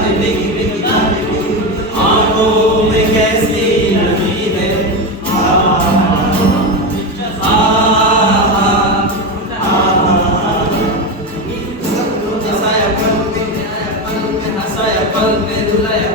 आज भीगी भीगी आज भीगी आंखों में कैसी नमी है हंसाया पल में रुलाया